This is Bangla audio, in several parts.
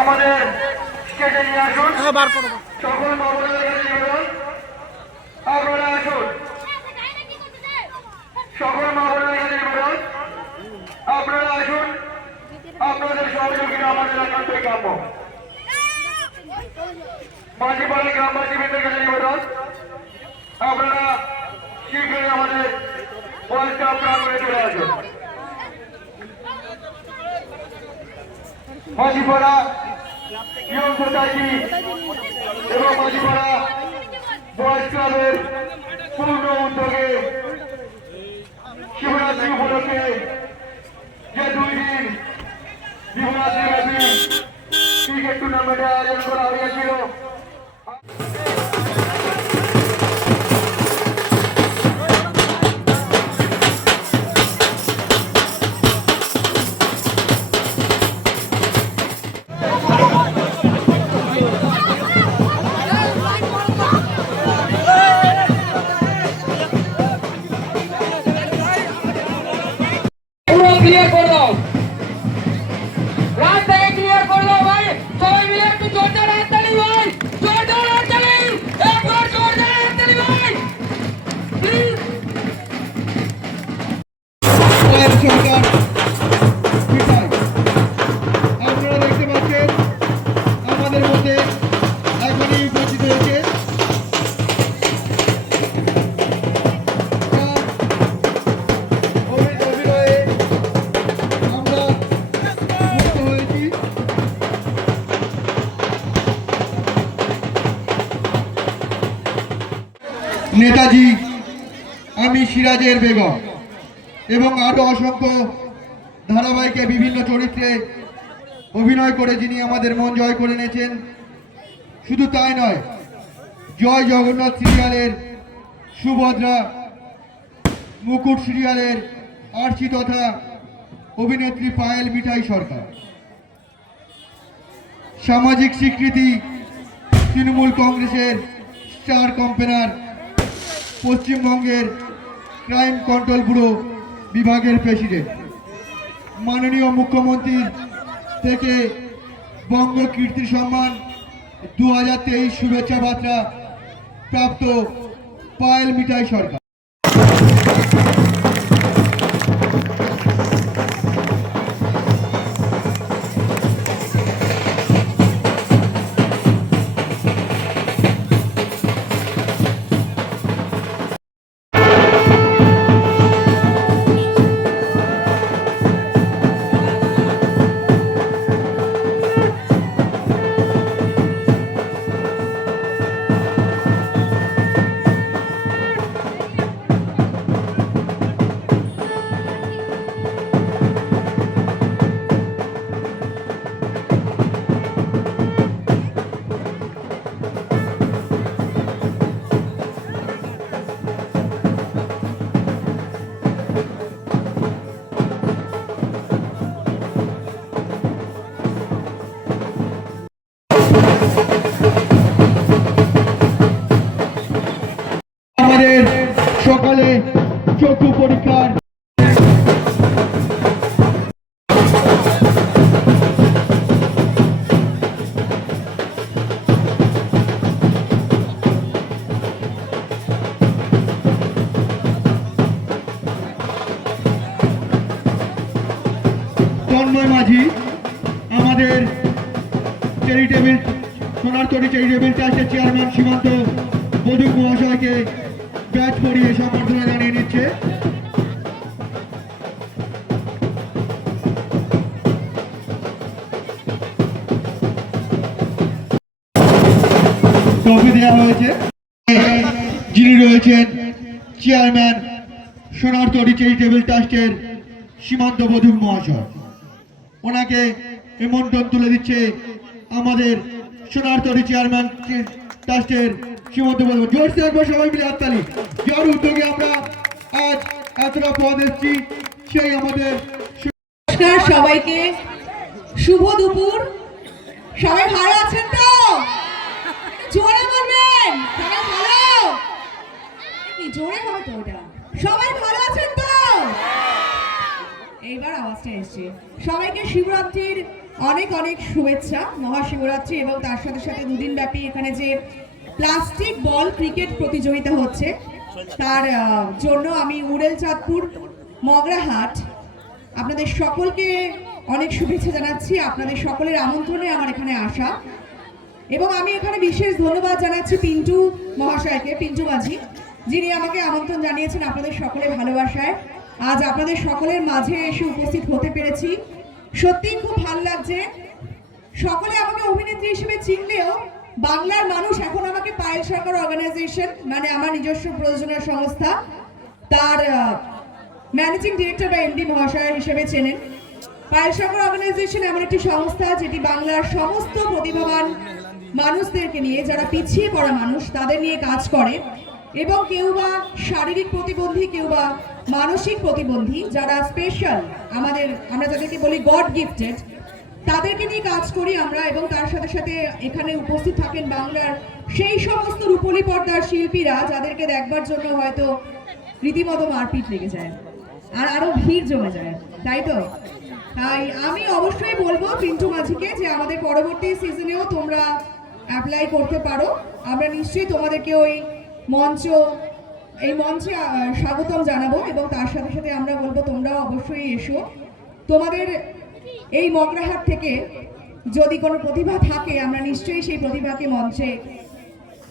আমাদের স্টেজে নিয়ে আসুন। সকল মহোদয়দের কাছে নিবেদন, আপনারা আসুন। সকল মহোদয়দের কাছে নিবেদন, আপনারা আসুন। আপনাদের সহযোগিতা আমাদের একান্তই কাম্য। মাঝিপাড়া গ্রামবাসীদের কাছে নিবেদন, আপনারা শীঘ্রই আমাদের ওয়ার্ল্ড কাপ প্রাঙ্গণে চলে আসুন। মাঝিপাড়া ইয়ং সোসাইটি এবং মাঝিপাড়া বয়স ক্লাবের পূর্ণ উদ্যোগে শিবরাত্রি উপলক্ষে যে 2 দিন শিবরাত্রি ব্যাপী ক্রিকেট টুর্নামেন্টের আয়োজন করা হয়েছিল। ক্লিয়ার করে দাও, রাস্তাকে ক্লিয়ার করে দাও ভাই। সবাই মিলে একটু জোরদার হাততালি ভাই, জোরদার হাততালি, একবার জোরদার হাততালি ভাই প্লিজ। আপনারা দেখতে পাচ্ছেন আমাদের মধ্যে এখনই উপস্থিত হয়েছে নেতাজি, আমি সিরাজের বেগম এবং আরো অসংখ্য ধারাবাহিকে বিভিন্ন চরিত্রে অভিনয় করে যিনি আমাদের মন জয় করে নিয়েছেন। শুধু তাই নয়, জয় জগন্নাথ সিরিয়ালের সুভদ্রা, মুকুট সিরিয়ালের আরচি তথা অভিনেত্রী পায়েল মিঠাই সরকার, সামাজিক স্বীকৃতি তৃণমূল কংগ্রেসের স্টার ক্যাম্পেনার, পশ্চিমবঙ্গের ক্রাইম কন্ট্রোল ব্যুরো বিভাগের প্রেসিডেন্ট, মাননীয় মুখ্যমন্ত্রীর থেকে বঙ্গ কীর্তি সম্মান 2023 শুভেচ্ছা বার্তা প্রাপ্ত পায়েল মিঠাই সরকার। আমাদের সকালে চক্ষু পরীক্ষার তন্ময় মাঝি আমাদের চ্যারিটেবল সোনারতরী চ্যারিটেবল ট্রাস্টের চেয়ারম্যান সীমান্ত বধূক মহাশয়কে ব্যাচ পরিয়ে সম্বর্ধনা জানিয়ে নিচ্ছে। ট্রফি দেওয়া হয়েছে। যিনি রয়েছেন চেয়ারম্যান সোনারতরী চ্যারিটেবল ট্রাস্টের সীমান্ত বধূক মহাশয়, ওনাকে নিমন্ত্রণ তুলে দিচ্ছে আমাদের সোনারতরী চেয়ারম্যান ট্রাস্টের সীমান্ত বধূ। জোরসে একবার সবাই মিলে হাততালি। যার উদ্যোগে আমরা আজ এতটা পদ এসেছি সেই আমাদের। সবাইকে শুভ দুপুর। সবাই ভালো আছেন তো? জোরে বলবেন সবাই ভালো, জোরে হবে তো ওটা। সবাই ভালো আছেন তো? এইবার আওয়াজটা এসছে। সবাইকে শিবরাত্রির অনেক অনেক শুভেচ্ছা মহাশিবরাত্রি এবং তার সাথে সাথে দুদিন ব্যাপী এখানে যে প্লাস্টিক বল ক্রিকেট প্রতিযোগিতা হচ্ছে তার জন্য আমি উড়েলচাঁদপুর মগরাহাট আপনাদের সকলকে অনেক শুভেচ্ছা জানাচ্ছি। আপনাদের সকলের আমন্ত্রণে আমার এখানে আসা এবং আমি এখানে বিশেষ ধন্যবাদ জানাচ্ছি পিন্টু মহাশয়কে, পিন্টু মাঝি, যিনি আমাকে আমন্ত্রণ জানিয়েছেন আপনাদের সকলের ভালোবাসায় আজ আপনাদের সকলের মাঝে এসে উপস্থিত হতে পেরেছি। সত্যিই খুব ভালো লাগছে। সকলে আমাকে অভিনেত্রী হিসেবে চিনলেও বাংলার মানুষ এখন আমাকে পায়েল সরকার অর্গানাইজেশন মানে আমার নিজস্ব প্রযোজনা সংস্থা তার ম্যানেজিং ডিরেক্টর বা এমডি মহাশয় হিসেবে চেনেন। পায়েল সরকার অর্গানাইজেশন এমন একটি সংস্থা যেটি বাংলার সমস্ত প্রতিভাবান মানুষদেরকে নিয়ে, যারা পিছিয়ে পড়া মানুষ তাদের নিয়ে কাজ করে এবং কেউ বা শারীরিক প্রতিবন্ধী, কেউ বা মানসিক প্রতিবন্ধী, যারা স্পেশাল আমরা যাদেরকে বলি গড গিফটেড, তাদেরকে নিয়ে কাজ করি আমরা। এবং তার সাথে সাথে এখানে উপস্থিত থাকেন বাংলার সেই সমস্ত রূপলী পর্দার শিল্পীরা যাদেরকে দেখবার জন্য হয়তো রীতিমতো মারপিট লেগে যায় আর আরো ভিড় জমে যায়, তাই তো? তাই আমি অবশ্যই বলবো পিন্টু মাঝিকে যে আমাদের পরবর্তী সিজনেও তোমরা অ্যাপ্লাই করতে পারো। আমরা নিশ্চয়ই তোমাদেরকে এই মঞ্চে স্বাগতম জানাবো এবং তার সাথে সাথে আমরা বলবো তোমরাও অবশ্যই এসো। তোমাদের এই মগরাহাট থেকে যদি কোনো প্রতিভা থাকে আমরা নিশ্চয়ই সেই প্রতিভাকে মঞ্চে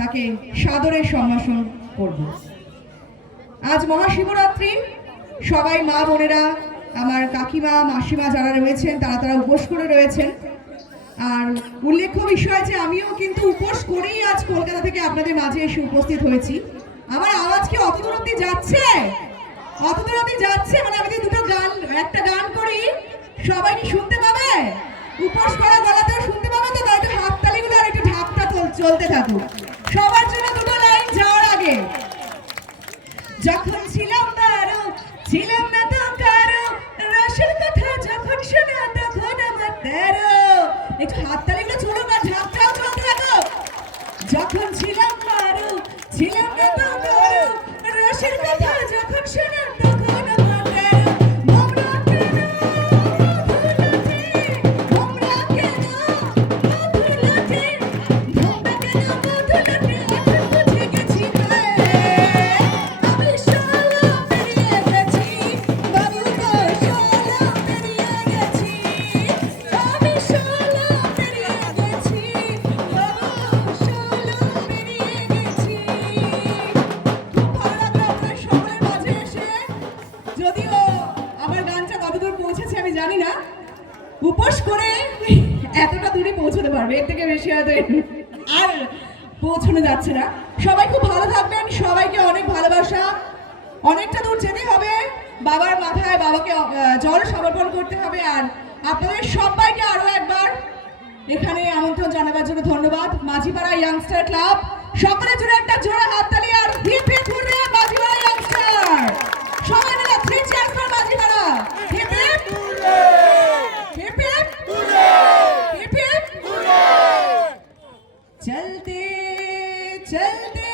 তাকে সাদরের সম্ভাষণ করব। আজ মহাশিবরাত্রি, সবাই মা বোনেরা, আমার কাকিমা মাসিমা যারা রয়েছেন তারা উপোস করে রয়েছেন। আর উল্লেখ্য বিষয় যে আমিও কিন্তু উপোস করেই আজ কলকাতা থেকে আপনাদের মাঝে এসে উপস্থিত হয়েছি। আমার আওয়াজ কি অত দূর অব্দি যাচ্ছে? অত দূর অব্দি যাচ্ছে? মানে আমি যদি একটা গান করি সবাই কি শুনতে পাবে? উপোস করা গলাতেও শুনতে পাবে তো? তাই একটু হাততালিগুলো আর একটু ঢাকটা চলতে থাকুক সবার জন্য। দুটো লাইন যাওয়ার আগে, যখন ছিলাম বারো ছিলাম না তো কারো, রসের কথা যখন শোনা তখন আমার 13। একটু হাততালিগুলো চলুক আর ঢাকটাও চলতে থাকো। যখন ছিলাম বারো ছিলাম না তো কারো, রসের কথা যখন শোনা তখন আমার 13। তোমরা কেন মধুলাতে, তোমরা কেন মধুলাতে, তোমরা কেন মধুলাতে এখন বুঝে গেছি আমি শালা পেরিয়ে গেছি, বাবু গো শালা পেরিয়ে গেছি, আমি শালা পেরিয়ে গেছি, বাবু শালা পেরিয়ে গেছি। খুব ভালো লাগলো আপনাদের সকলের মাঝে এসে। যদিও আমার গানটা কতদূর পৌঁছেছে আমি জানি না, উপোস করে এতটা দূরে পৌঁছতে পারবে, এর থেকে বেশি হয়তো আর পৌঁছানো যাচ্ছে না। সবাই খুব ভালো থাকবেন, সবাইকে অনেক ভালোবাসা। অনেকটা দূর যেতে হবে, বাবার মাথায় বাবাকে জল সমর্পণ করতে হবে। আর আপনাদের সবাইকে আরো একবার এখানে আমন্ত্রণ জানাবার জন্য ধন্যবাদ। মাঝিপাড়া ইয়াংস্টার ক্লাব, সকলের জন্য একটা জোড়া হাততালি আর hip hip hooray Majhipara youngster. সবাই মিলে 3 cheers for Majhipara. Hip hip hooray, hip hip hooray, hip hip hooray. चलते चलते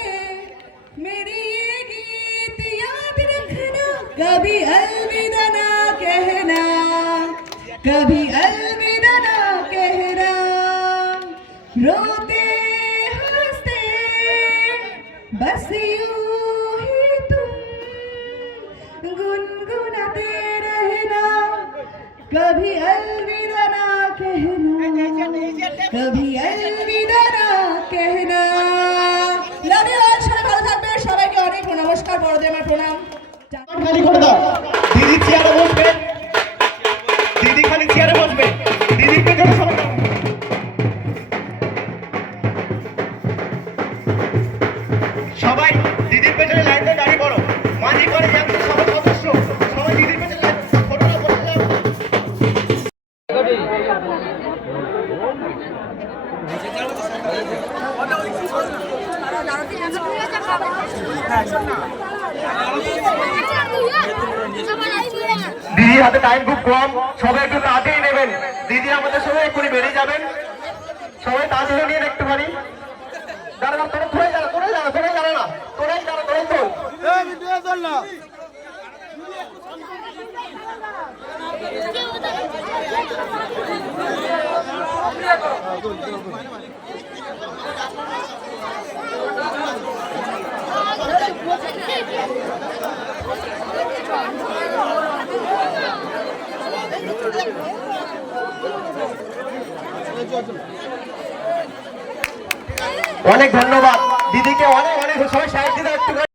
मेरी ये गीत याद रखना, कभी अलविदा ना कहना, कभी अलविदा ना कहना, रोते हंसते बस यूं ही तुम गुनगुनाते रहना, कभी अलविदा ना कहना, कभी अलविदा ना कहना। Love you all. সবাই ভালো থাকবে, সবাইকে অনেক নমস্কার, বড়দের আমার প্রণাম। খালি করে দাও। দিদি চেয়ারে বসবে, দিদি খালি চেয়ারে বসবে, দিদির পেছনে সবাই সবাই দিদির পেছনে লাইনে দাঁড়িয়ে পড়ো। মাঝি করে যাচ্ছে সবাই সদস্য, সবাই দিদির পেছনে লাইন ফটোটা বসে যাও। দিদির হাতে টাইম খুব কম, সবাই একটু তাড়াতাড়ি নেবেন। দিদি আমাদের সঙ্গে এক্ষুনি বেরিয়ে যাবেন, সবাই তাড়াতাড়ি নিয়ে দেখতে পারি। দাঁড়া তোরা তোরাই জানা, তোরাই জানা, তোরাই জানা না, তোরাই জানা, তোরাই চল। অনেক ধন্যবাদ দিদিকে, অনেক অনেক সবাই সাহায্য দিতে একটু